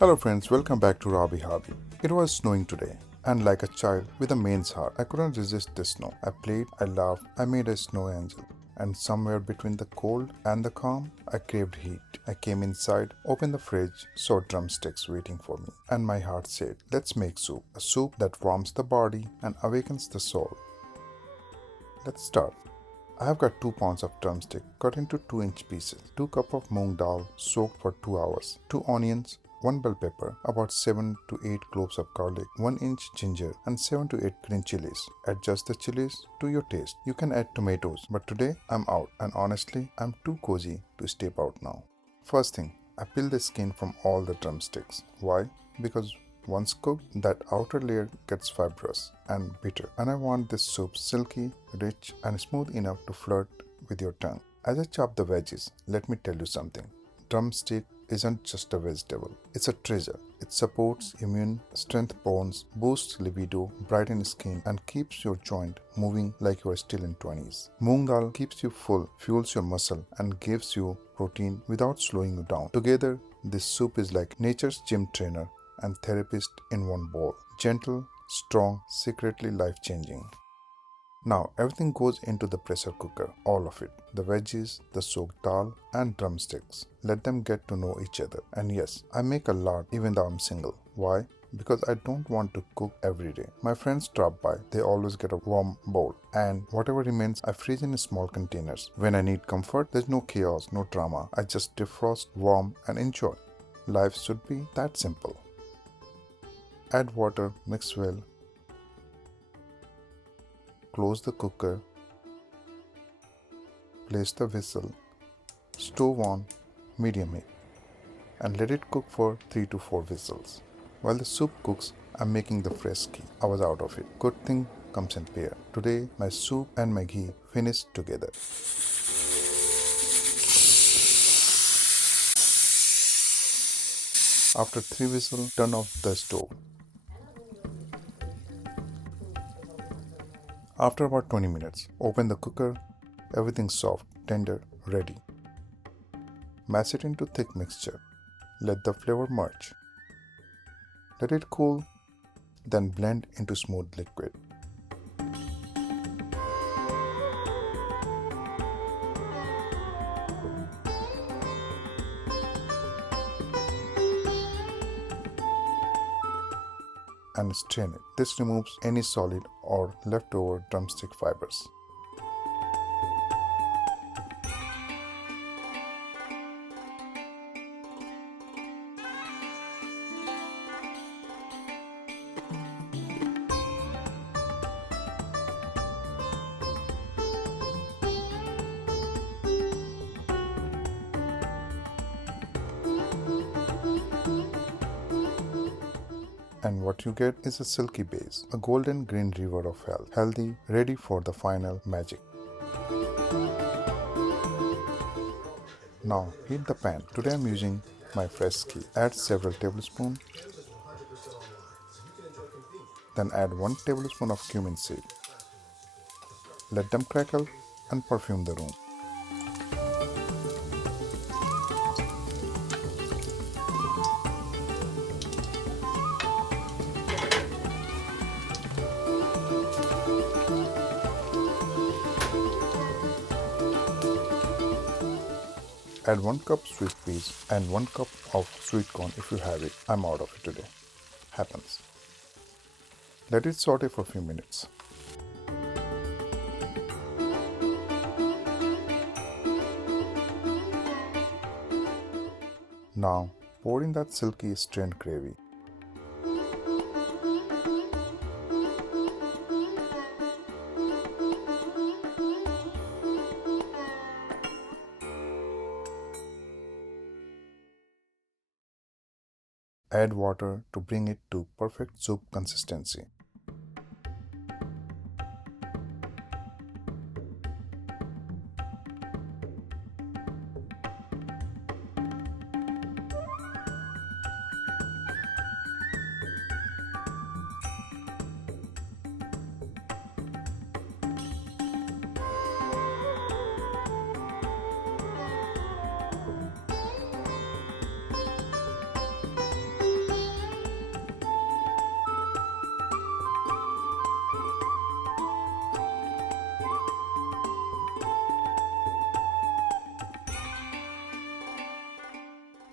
Hello friends, welcome back to Robby Hobby. It was snowing today, and like a child with a man's heart, I couldn't resist the snow. I played, I laughed, I made a snow angel. And somewhere between the cold and the calm, I craved heat. I came inside, opened the fridge, saw drumsticks waiting for me, and my heart said, let's make soup. A soup that warms the body and awakens the soul. Let's start. I have got 2 pounds of drumstick cut into 2-inch pieces, 2 cups of moong dal soaked for 2 hours, 2 onions, 1 bell pepper, about 7 to 8 cloves of garlic, 1 inch ginger, and 7 to 8 green chilies. Adjust the chilies to your taste. You can add tomatoes, but today I'm out, and honestly, I'm too cozy to step out now. First thing, I peel the skin from all the drumsticks. Why? Because once cooked, that outer layer gets fibrous and bitter, and I want this soup silky, rich, and smooth enough to flirt with your tongue. As I chop the veggies, let me tell you something. Drumstick isn't just a vegetable, it's a treasure. It supports immune, strengthens bones, boosts libido, brightens skin, and keeps your joint moving like you are still in 20s. Moong dal keeps you full, fuels your muscle, and gives you protein without slowing you down. Together, this soup is like nature's gym trainer and therapist in one bowl. Gentle, strong, secretly life-changing. Now everything goes into the pressure cooker, all of it. The veggies, the soaked dal, and drumsticks. Let them get to know each other. And yes, I make a lot even though I'm single. Why? Because I don't want to cook every day. My friends drop by, they always get a warm bowl, and whatever remains I freeze in small containers. When I need comfort, there's no chaos, no drama. I just defrost, warm, and enjoy. Life should be that simple. Add water, mix well. Close the cooker. Place the whistle. Stove on medium heat and let it cook for 3 to 4 whistles. While the soup cooks, I'm making the fresh ghee. I was out of it. Good thing comes in pair. Today, my soup and my ghee finished together. After 3 whistles, turn off the stove. After about 20 minutes, open the cooker. Everything's soft, tender, ready. Mash it into thick mixture. Let the flavor merge. Let it cool, then blend into smooth liquid. And strain it. This removes any solid or leftover drumstick fibers. And what you get is a silky base, a golden green river of health, healthy, ready for the final magic. Now heat the pan. Today I'm using my fresh ghee. Add several tablespoons. Then add 1 tablespoon of cumin seed. Let them crackle and perfume the room. Add 1 cup sweet peas and 1 cup of sweet corn if you have it. I'm out of it today. Happens. Let it saute for a few minutes. Now pour in that silky strained gravy. Add water to bring it to perfect soup consistency.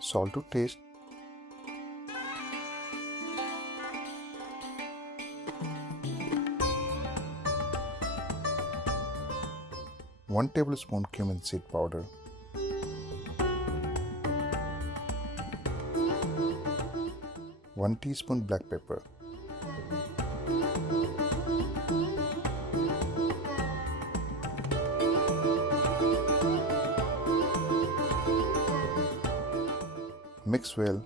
Salt to taste. One tablespoon cumin seed powder. 1 teaspoon black pepper. Mix well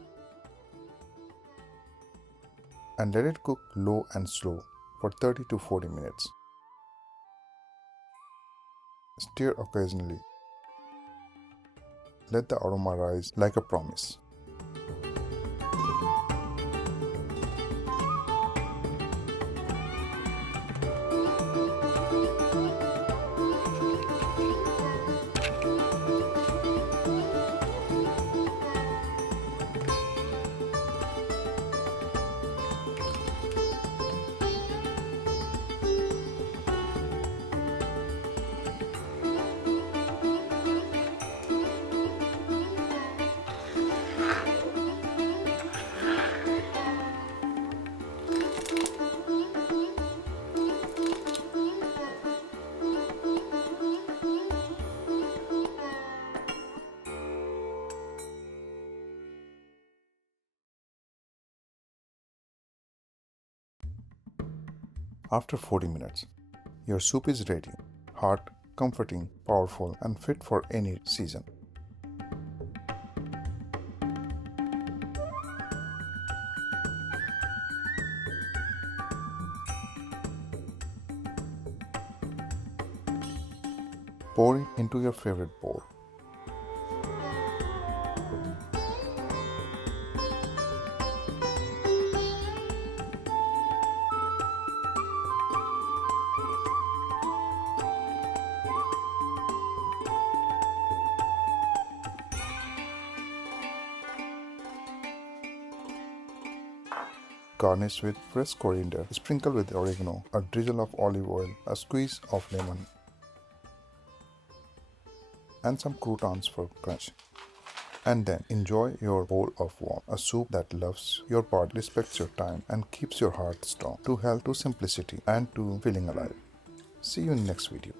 and let it cook low and slow for 30 to 40 minutes. Stir occasionally. Let the aroma rise like a promise. After 40 minutes, your soup is ready. Hot, comforting, powerful, and fit for any season. Pour it into your favorite bowl. Garnish with fresh coriander, sprinkle with oregano, a drizzle of olive oil, a squeeze of lemon, and some croutons for crunch. And then enjoy your bowl of warmth, a soup that loves your body, respects your time, and keeps your heart strong. To health, to simplicity, and to feeling alive. See you in next video.